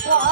la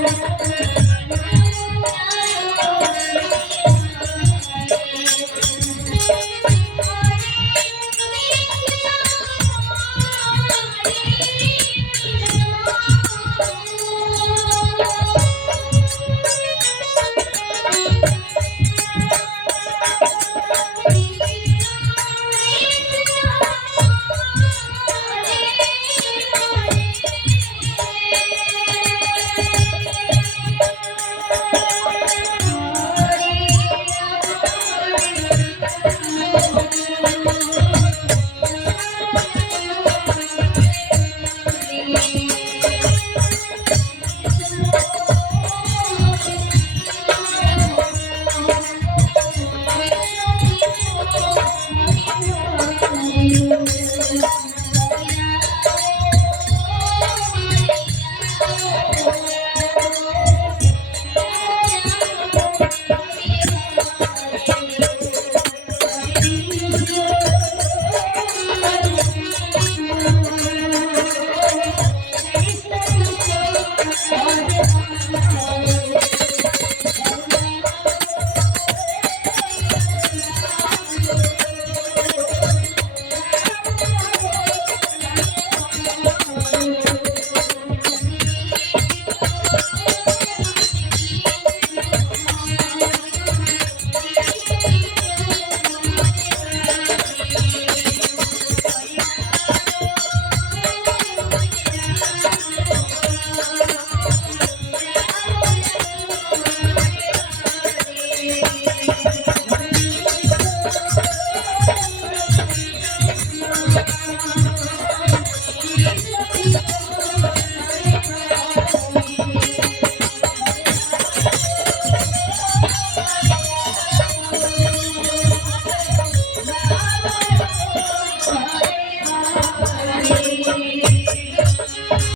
Thank you.